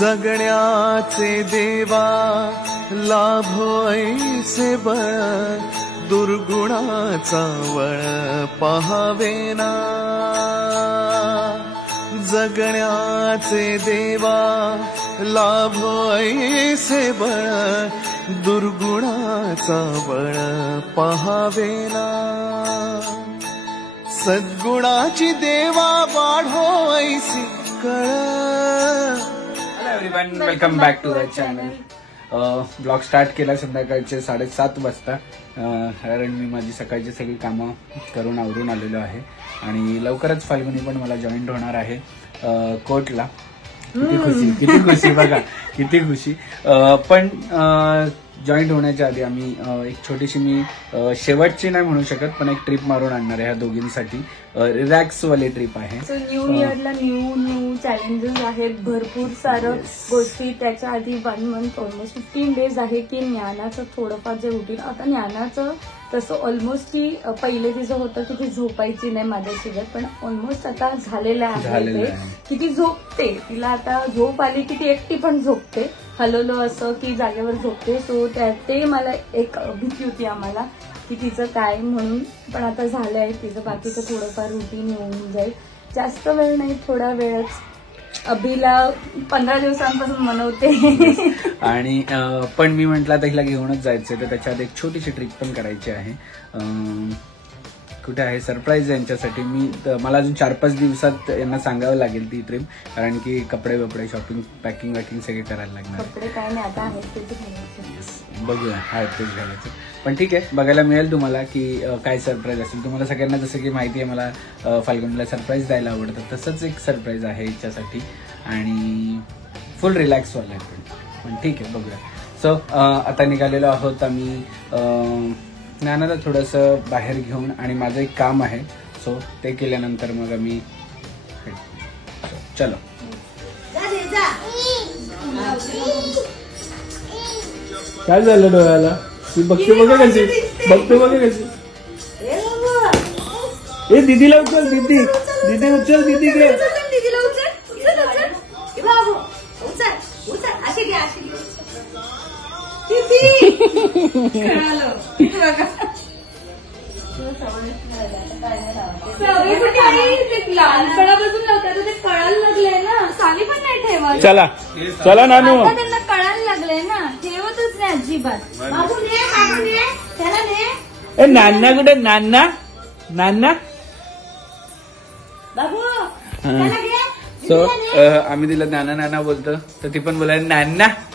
जगण्याचे देवा लाभो ऐसे बळ दुर्गुणाचा वळ पहावेना जगण्याचे देवा लाभो ऐसे बळ दुर्गुणाचा बळ पहावेना सद्गुणाची देवा वाढो ऐसी कळ. Hello everyone, welcome back to the channel. Blog start केला संध्याकाळचे 7:30 वाजता. कारण मी माझी सकाळची सगळी कामं करून आवरून आलेलो आहे आणि लवकरच फाल्गुनी पण मला जॉईंट होणार आहे कोर्टला. किती खुशी बघा, किती खुशी. पण जॉईंट होण्याच्या आधी आम्ही एक छोटीशी मी शेवटची नाही म्हणू शकत पण एक ट्रिप मारून आणणार आहे ह्या दोघींसाठी. रिलॅक्स वाली ट्रिप आहे. सो न्यू इयरला न्यू चॅलेंजेस आहेत, भरपूर सारं गोष्टी. त्याच्या आधी 1 मंथ ऑलमोस्ट 15 डेज आहे की ज्ञानाचं थोडंफार जे रुटीन. आता ज्ञानाचं तसं ऑलमोस्ट ती पहिले तिचं होतं की ती झोपायची नाही माझ्यासोबत, पण ऑलमोस्ट आता झालेलं आहे की ती झोपते. तिला आता झोप आली की ती एकटी पण झोपते, हलवलं असं की जागेवर झोपते. सो ते मला एक भीती होती आम्हाला की तिचं काय म्हणून. पण आता झालंय तिचं, बाकीचं थोडंफार रुटीन येऊन जाईल. जास्त वेळ नाही, थोडा वेळच. अभिला 15 दिवसांपासून मनवते. आणि पण मी म्हटलं आता हिला घेऊनच जायचंय, तर त्याच्यात एक छोटीशी ट्रिप पण करायची आहे. कुठे आहे सरप्राईज यांच्यासाठी. मला अजून 4-5 दिवसात यांना सांगावं लागेल ती ट्रिप, कारण की कपडे शॉपिंग पॅकिंग सगळे करायला लागणार. कपडे काय नाही आता आहेत बघूया, आहेत तेच घालायचं. पण ठीक आहे, बघायला मिळेल तुम्हाला की काय सरप्राईज असेल. तुम्हाला सगळ्यांना जसं की माहिती आहे मला फाल्गुनीला सरप्राईज द्यायला आवडतं, तसंच एक सरप्राईज आहे हिच्यासाठी आणि फुल रिलॅक्स वाला आहे. पण ठीक आहे, बघूया. सो आता निघालेलो आहोत आम्ही ज्ञानाला थोडंसं बाहेर घेऊन, आणि माझं एक काम आहे. सो ते केल्यानंतर मग आम्ही चलो. काय झालं डोळ्याला? ती बघते बघा कशी, बघते बघा कशी. ए दीदीला उचल, दीदी उचल, दीदी घे. लहानपणापासून नव्हतं ते कळायला लागलंय ना. सावी पण नाही ठेवा. चला चला नानू, त्यांना कळायला लागलंय ना, ठेवतच नाही अजिबात. त्याला ए नाना कुठे? नाना बाबू. सो आम्ही तिला नाना बोलतो, तर ती पण बोलायला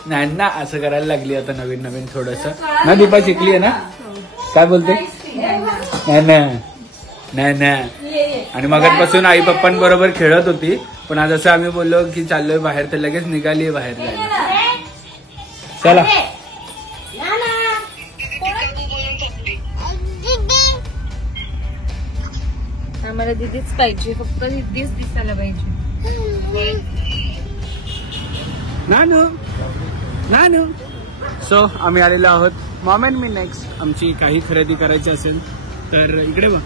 नाना असं करायला लागली आता नवीन थोडस ना. दीपा शिकली आहे ना, काय बोलते? नाना. आणि मगापासून आई पप्पांबरोबर खेळत होती, पण आज असं आम्ही बोललो की चाललोय बाहेर, तर लगेच निघाली बाहेर जायला. चला. आम्हाला दीदीच पाहिजे, फक्त दीदीच दिसायला पाहिजे. नानू. सो आम्ही आलेलो आहोत मॉम अँड मी नेक्स्ट. आमची काही खरेदी करायची असेल तर इकडे बघ,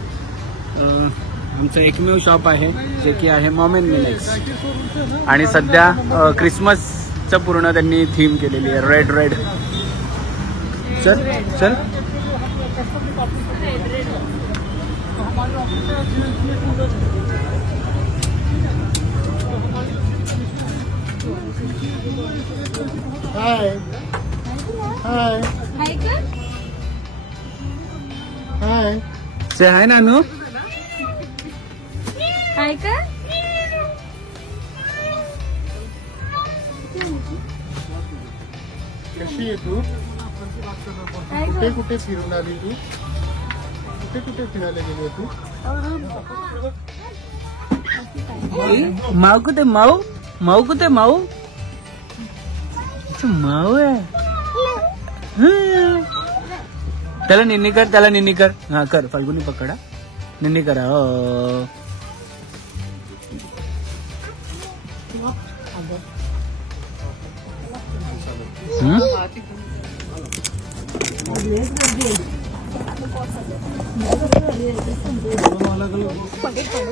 आमचं एकमेव शॉप आहे जे की आहे मॉम अँड मी नेक्स्ट. आणि सध्या क्रिसमसचं पूर्ण त्यांनी थीम केलेली आहे, रेड. चल हाय से हाय नानू. काय का कशी आहे तू? कुठे फिरून आली तू? कुठे फिरायला गेली तू? माऊ कुठे? माऊ कुठे? माऊ आहे. त्याला निन्नी कर. हा कर, फाल्गुनी पकडा, निन्नी करा.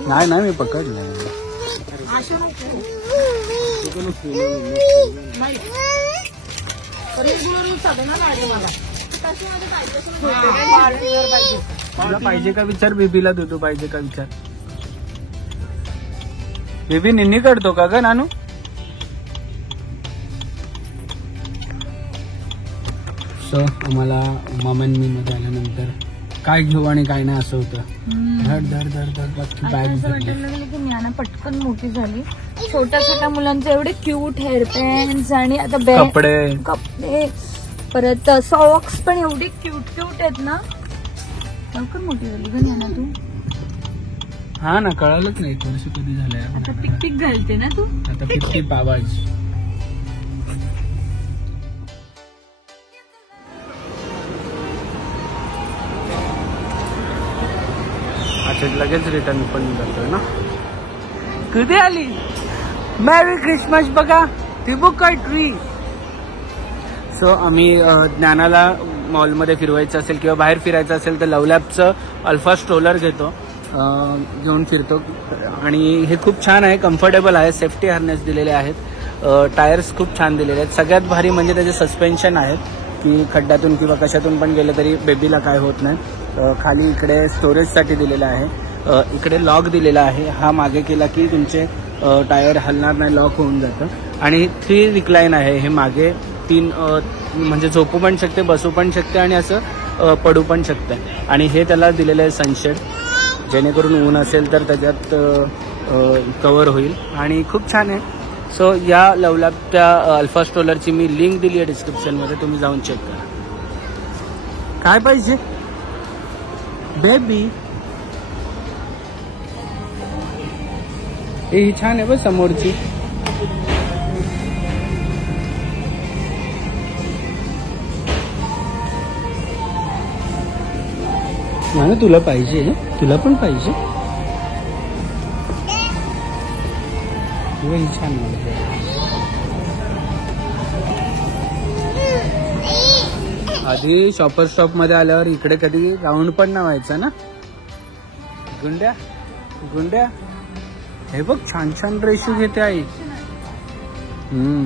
नाही मी पकडलं. तुला पाहिजे का विचार, बेबीला दूध पाहिजे का विचार. बेबी निन्नी करतो का ग नानू. सो आम्हाला मामन मी मध्ये आल्यानंतर काय घेऊ आणि काय नाही असं होतं. धड धड धड धड असं वाटायला लागलं की ज्ञाना पटकन मोठी झाली. छोट्या छोट्या मुलांचे एवढे क्यूट हेअर पॅन्ट आणि आता कपडे परत सॉक्स पण एवढे क्यूट क्यूट आहेत ना. लवकर मोठी झाली ग ज्ञाना तू. हा ना, कळालंच नाही वर्ष कधी झालंय. आता पिक पिक घालते ना तू. आता पिक आवाज. अच्छा लगेच रिटर्न पण करतोय ना. कधी आली. मॅरी क्रिसमस बघा ती बुक काय ट्री. सो आम्ही ज्ञानाला मॉलमध्ये फिरवायचं असेल किंवा बाहेर फिरायचं असेल तर लवलॅबचं अल्फा स्ट्रोलर घेऊन फिरतो. आणि हे खूप छान आहे, कम्फर्टेबल आहे, सेफ्टी हार्नेस दिलेले आहेत, टायर्स खूप छान दिलेले आहेत. सगळ्यात भारी म्हणजे त्याचे सस्पेन्शन आहेत की खड्ड्यातून किंवा कशातून पण गेलं तरी बेबीला काय होत नाही. खाली इकडे स्टोरेजसाठी दिलेलं आहे, इकडे लॉक दिलेला आहे. हा मागे केला की तुमचे टायर हलणार नाही, लॉक होऊन जातं. आणि 3 रिक्लाईन आहे. हे मागे 3 म्हणजे झोपू पण शकते, बसू पण शकते आणि असं पडू पण शकते. आणि हे त्याला दिलेलं आहे सनशेड, जेणेकरून ऊन असेल तर त्याच्यात कव्हर होईल आणि खूप छान आहे. सो या लवलॅबच्या अल्फा स्ट्रोलरची मी लिंक दिली आहे डिस्क्रिप्शनमध्ये, तुम्ही जाऊन चेक करा. काय पाहिजे बेबी. ही छान आहे बघ समोरची. ना तुला पाहिजे, तुला पण पाहिजे. ही छान आहे. आधी शॉपर स्टॉप मध्ये आल्यावर इकडे कधी राऊंड पण नाही व्हायचा ना. गुंड्या गुंड्या हे बघ छान छान ड्रेस घेते आई.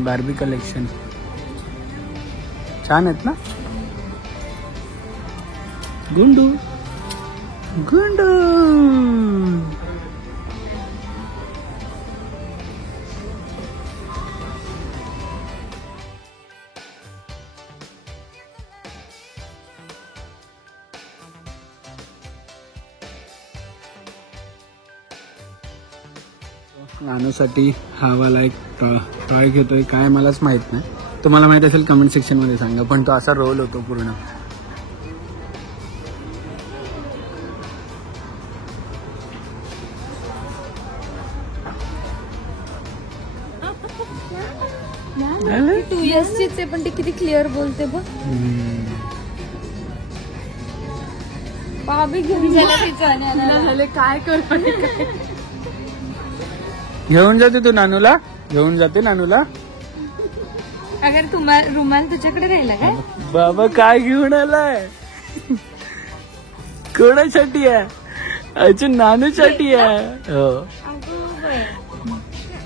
बार्बी कलेक्शन छान आहेत ना. गुंडू गुंडू. नानूसाठी हा वाला एक टॉय घेतोय. काय मलाच माहित नाही, तुम्हाला माहित असेल कमेंट सेक्शन मध्ये सांगा. पण तो असा रोल होतो पूर्ण. टू इयर्सचीच आहे पण ती किती क्लिअर बोलते बघ. बाबी घेऊन झाले काय करतो. घेऊन जाते तू नानूला, घेऊन जाते नानूला. अगर रुमाल तुझ्याकडे राहिला काय. बाबा काय घेऊन आलाय. कोणासाठी आहे. अच्छा नानूसाठी आहे. हो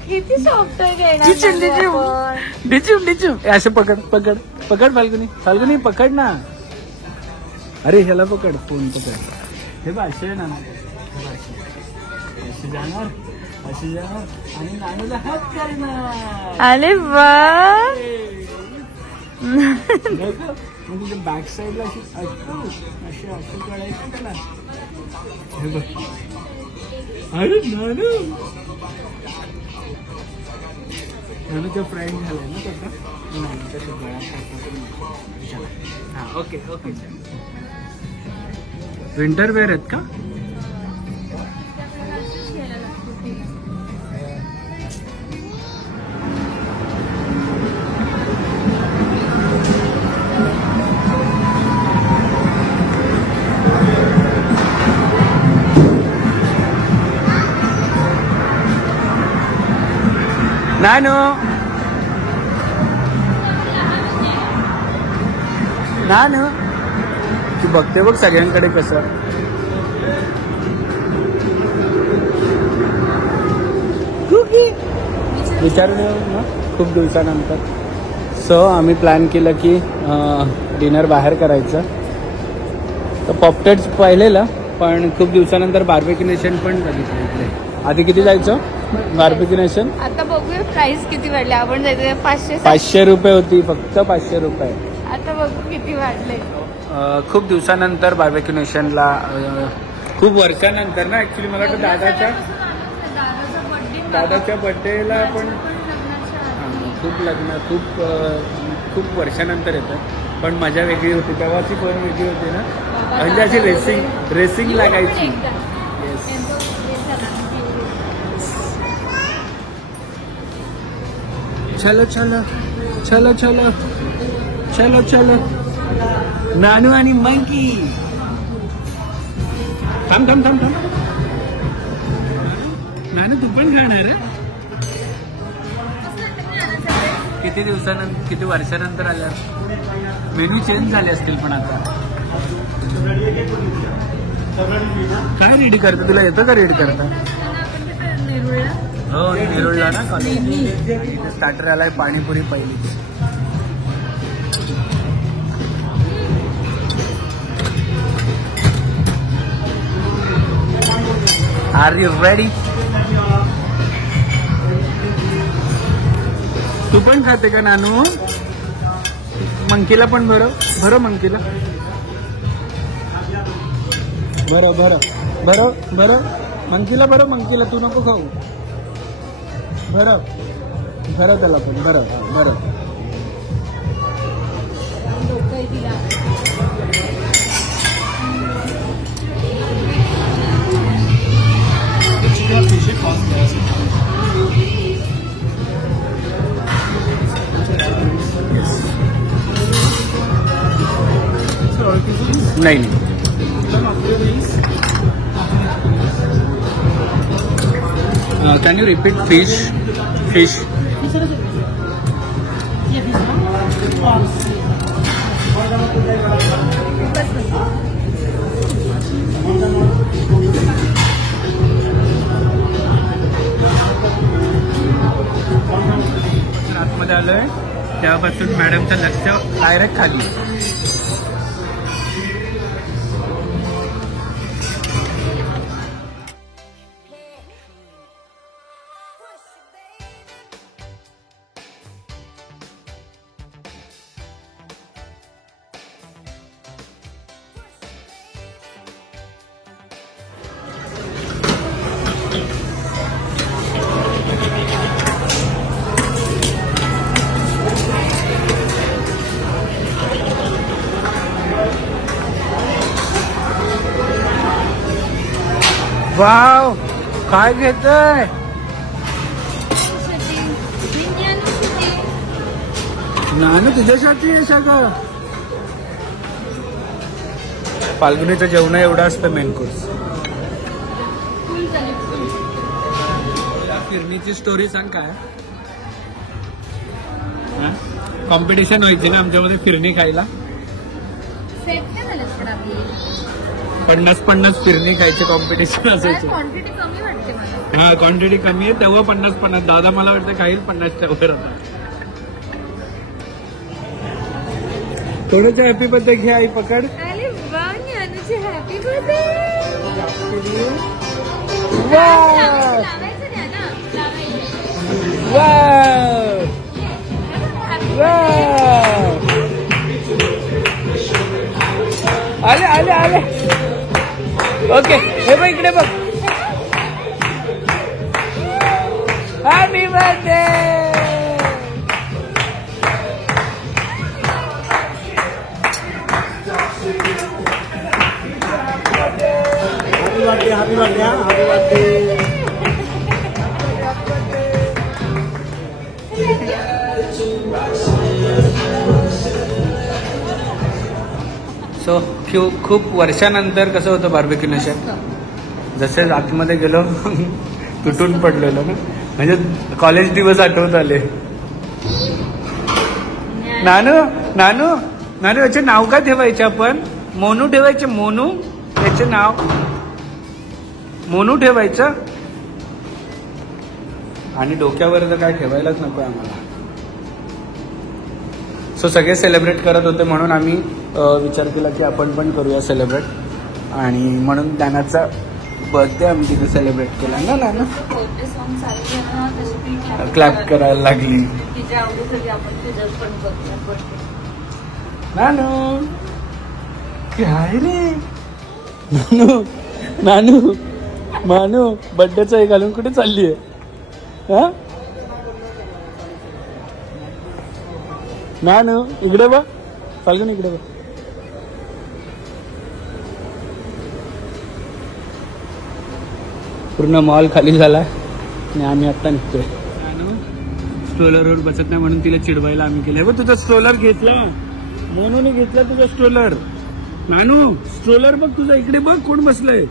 किती सॉफ्ट आहे. डिचूम डिचूम असं पकड पकड पकड. फाल्गुनी पकड ना. अरे ह्याला पकड, फोन पकड. हे बघ असे ना असे जाणार, असे जाणार आणि नानूला हात करणार. अरे वा. म्हणजे बॅक साईडला अशी अशी अशी कळायचं त्याला. हे बघ. अरे नानू नानूचा फ्रेंड झालाय ना त्याचा. नानूच्या गळ्यात. हा ओके ओके. विंटर वेअर आहेत का. नानू नानू तू बघते बघ सगळ्यांकडे कसं. कुकी विचारून येऊ ना खूप दिवसानंतर. सो आम्ही प्लॅन केलं की डिनर बाहेर करायचं. तर पॉपटेट्स पाहिलेलं, पण खूप दिवसानंतर बार्बेक्यू नेशन पण बघितलं इकडे. आधी किती जायचं बार्बेक्यू नेशन? आता बघूया प्राइस किती वाढले. आपण जायचं 500 रुपये होती, फक्त 500 रुपये. आता बघू किती वाढले. खूप दिवसानंतर बार्बेक्यू नेशनला, खूप वर्षानंतर ना. ऍक्च्युली मला वाटतं दादाच्या बर्थडेला पण खूप वर्षानंतर येतं, पण मजा वेगळी होती. तेव्हाची पण वेगळी होती ना, म्हणजे अशी रेसिंग लागायची. चलो चलो चलो चलो चलो चलो. नानू आणि मंकी. थांब थांब थांब थांब. नानू तू पण खाणार? किती वर्षानंतर आल्या. मेनू चेंज झाले असतील पण आता. काय रेडी करता? तुला येतं का रेडी करता? हो नेरुळला ना कॉलेज. स्टार्टर आलाय पाणीपुरी पहिली. R you ready? तू पण खाते का नानू? मंकीला पण भरो मंकीला. भरो मंकीला मंकीला. तू नको खाऊ. भरो त्याला पण. भरो. नहीं. Can you repeat fish? आतमध्ये आलोय तेव्हापासून मॅडमचं लक्ष डायरेक्ट खाली. वाव, काय घेतोय? नानू तुझ्यासाठी आहे सगळं. फाल्गुनीचं जेवण एवढं असतं मेन कोर्स. फिरणीची स्टोरी सांग. काय कॉम्पिटिशन व्हायची ना आमच्यामध्ये फिरणी खायला. 50 फिरणी खायचे कॉम्पिटिशन असायचे. हा क्वांटिटी कमी आहे तेव्हा 50. दादा मला वाटतं खाईल 50च्या वर. आता थोडंसं हॅपी बर्थडे घे आई. पकड. Happy birthday. आले. ओके हे बघ इकडे बघ. Happy birthday. Happy birthday. So खूप वर्षानंतर कसं होतं बार्बेक्यू नेशन. जसे आतमध्ये गेलो तुटून पडलेलो ना, म्हणजे कॉलेज दिवस आठवत आले. नानू याचे नाव काय ठेवायचे आपण? मोनू ठेवायचे. मोनू याचे नाव मोनू ठेवायचं. आणि डोक्यावर तर काय ठेवायलाच नको आम्हाला. सो सगळे सेलिब्रेट करत होते म्हणून आम्ही विचार केला की आपण पण करूया सेलिब्रेट. आणि म्हणून ज्ञानाचा बर्थडे आम्ही तिथे सेलिब्रेट केला ना. क्लॅप करायला लागली. नानू काय रे नानू मानू बर्थडेचं हे घालून कुठे चालली आहे? हा नानू इकडे बघ. फाल्गुन इकडे बघ. पूर्ण मॉल खाली झाला आणि आम्ही आता निघतोय. स्ट्रोलरवर बसत नाही म्हणून तिला चिडवायला आम्ही केलं. बघ तुझा स्ट्रोलर घेतला म्हणून घेतला तुझा स्ट्रोलर. नानू स्ट्रोलर बघ तुझा. इकडे बघ कोण बसलंय.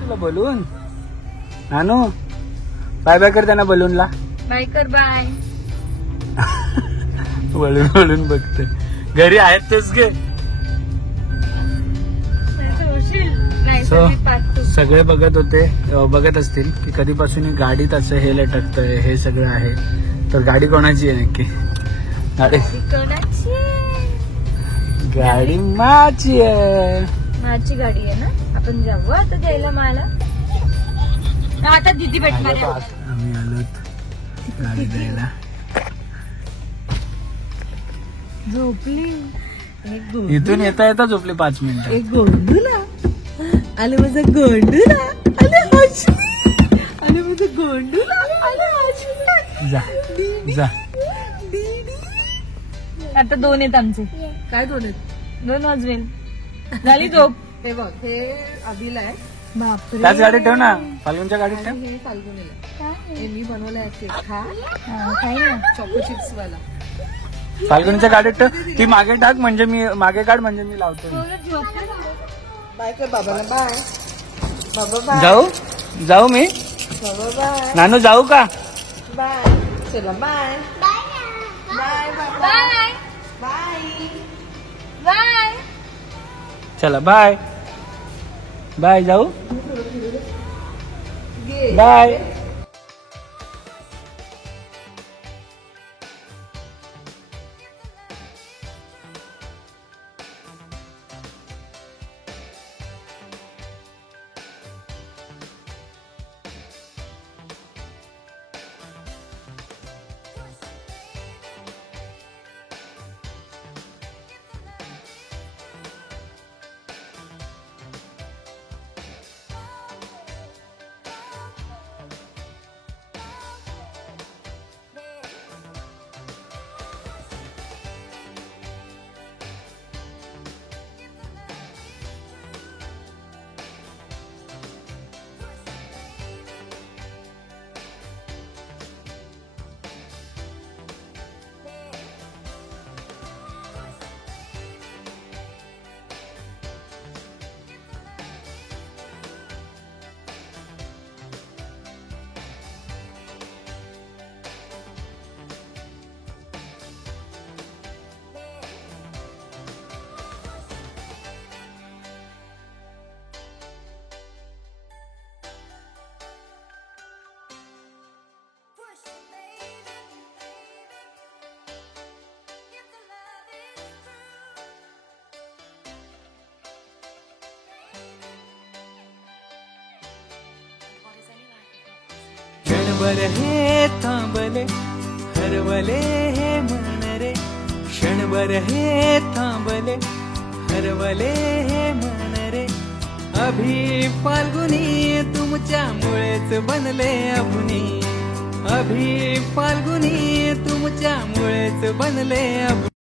तुला बलून. नानू बाय बाय कर त्यांना बलूनला. बाय कर. बाय. बलून बलून बघते. घरी आहेत तेच घे. सगळे बघत असतील की कधीपासून गाडीत असं हे लटकतंय. हे सगळं आहे तर गाडी कोणाची आहे नक्की? गाडी माझी आहे. माझी गाडी आहे ना. आपण जाऊ आता द्यायला मला. आता दिदी भेटणार. आम्ही आलो गाडी द्यायला. झोपली. इथून येता येता झोपली 5 मिनिटं. एक गोंडूला आले माझा गोंडूला. आले माझा गोंडूला. जा जा. आता 2 आहेत आमचे. काय 2 आहेत? 2 वाजवेल. झाली झोप. हे बघ हे अभिला आहे. बापरे. त्याच गाडीत ठेव ना. फाल्गुनच्या गाडीत ठेव. हे फाल्गुनीला. हे मी बनवलंय केक. खा काही ना. चॉको चिप्स वाला. फाल्गुनच्या गाडीत ठेव. ती मागे टाक म्हणजे मी मागे काढ म्हणजे मी लावतो. बाय कर बाबाला. बाय बाबा. बाय जाऊ मी. बाबा बाय. नानू जाऊ का? बाय. चला बाय. बाय बाबा. बाय. बाय. बाय. चला बाय बाय. जाऊ घे. बाय. क्षणभर हे थांबले हरवले हे मन रे. क्षणभर हे थांबले हरवले हे मन रे. अभि फाल्गुनी तुमच्यामुळेच बनले अभुनी. अभि फाल्गुनी तुमच्यामुळेच बनले अभुनी.